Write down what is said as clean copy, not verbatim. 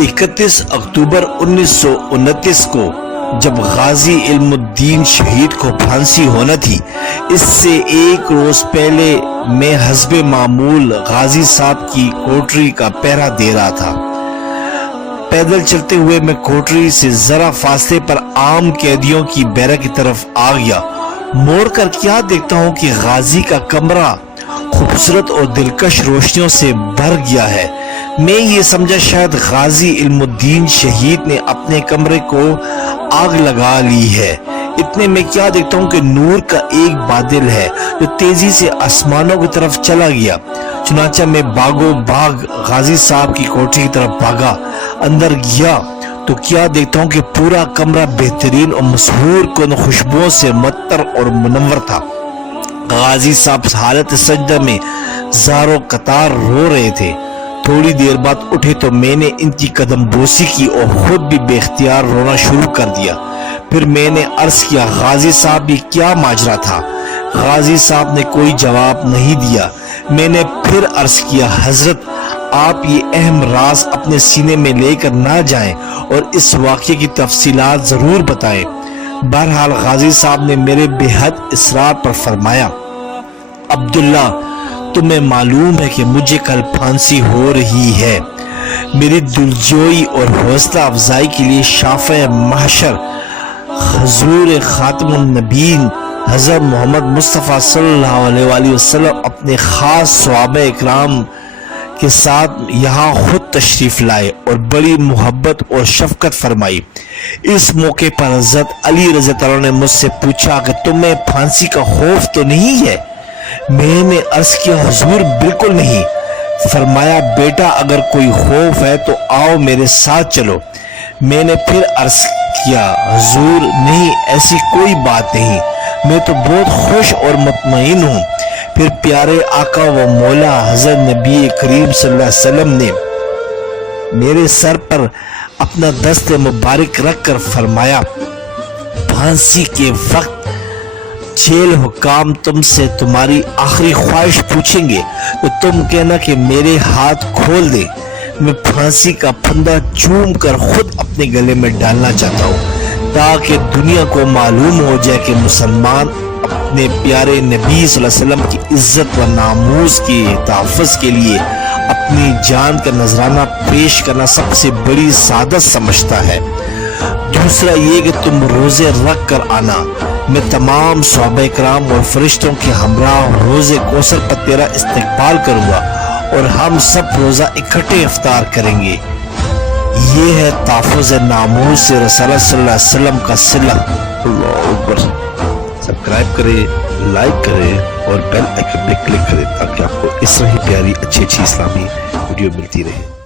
31 अक्टूबर 1929 को जब गाजी इल्मुद्दीन शहीद को फांसी होना थी, इससे एक रोज पहले मैं हस्बे मामूल गाजी साहब की कोठरी का पहरा दे रहा था। पैदल चलते हुए मैं कोठरी से जरा फासले पर आम कैदियों की बैरक की तरफ आ गया। मोड़ कर क्या देखता हूँ कि गाजी का कमरा खूबसूरत और दिलकश रोशनियों से भर गया है। मैं ये समझा शायद गाजी इल्मुद्दीन शहीद ने अपने कमरे को आग लगा ली है। इतने में क्या देखता हूँ कि नूर का एक बादल है जो तेजी से आसमानों की तरफ चला गया। चुनाचा मैं बागो बाग गाजी साहब की कोठरी की तरफ भागा। अंदर गया तो क्या देखता हूँ कि पूरा कमरा बेहतरीन और मशहूर कुन खुशबुओं से मत्तर और मुनव्वर था। गाजी साहब हालत सजदा में ज़ारो कतार रो रहे थे। थोड़ी देर बाद उठे तो मैंने इनकी कदम बोसी की और खुद भी बेख्तियार रोना शुरू कर दिया। फिर मैंने अर्ज किया, गाजी साहब ये क्या माजरा था? गाजी साहब ने कोई जवाब नहीं दिया। मैंने फिर अर्ज किया, हजरत आप ये अहम राज अपने सीने में लेकर ना जाएं और इस वाक़े की तफसीलात जरूर बताएं। बहरहाल गाजी साहब ने मेरे बेहद इसरार पर फरमाया, अब्दुल्ला तुम्हें मालूम है कि मुझे कल फांसी हो रही है। मेरी दिलजोई और हौसला अफजाई के लिए शाफ़े महशर हुज़ूर खातमुन नबीन हज़रत मोहम्मद मुस्तफ़ा सल्लल्लाहु अलैहि वसल्लम अपने ख़ास सहाबा इकराम के साथ यहाँ खुद तशरीफ लाए और बड़ी मोहब्बत और शफकत फरमाई। इस मौके पर हज़रत अली रज़ी अल्लाह अन्हु ने मुझसे पूछा कि तुम्हें फांसी का खौफ तो नहीं है? मैंने अर्ज किया, हुजूर बिल्कुल नहीं। फरमाया, बेटा अगर कोई खौफ है तो आओ मेरे साथ चलो। मैंने फिर अर्ज किया, हुजूर नहीं, ऐसी कोई बात नहीं, मैं तो बहुत खुश और मुतमईन हूँ। फिर प्यारे आका व मौला हज़रत नबी करीम सल्लल्लाहु अलैहि वसल्लम ने मेरे सर पर अपना दस्त मुबारक रख कर फरमाया, फांसी के वक्त 6 हुक्काम तुमसे तुम्हारी आखिरी ख्वाहिश पूछेंगे तो तुम कहना कि मेरे हाथ खोल दे। मैं फांसी का फंदा चूम कर खुद अपने गले में डालना चाहता हूँ ताकि दुनिया को मालूम हो जाए कि मुसलमान अपने प्यारे नबी सल्लल्लाहु अलैहि वसल्लम की इज्जत व नामूस की तहफ़्फ़ुज़ के लिए अपनी जान का नजराना पेश करना सबसे बड़ी सादत समझता है। दूसरा ये कि तुम रोजे रख कर आना। मैं तमाम सहाबा इकराम और फरिश्तों के हमराह रोजे कौसर पर तेरा इस्तकबाल करूंगा और हम सब रोजा इकट्ठे इफ्तार करेंगे। ये है तहफ़्फ़ुज़ नामूस से रसूल सल्लल्लाहु अलैहि वसल्लम का सिला। अल्लाहु अकबर। सब्सक्राइब करें, लाइक करें और बेल आइकन पे क्लिक करें ताकि आपको इस तरह ही प्यारी अच्छी इस्लामी वीडियो मिलती रहे।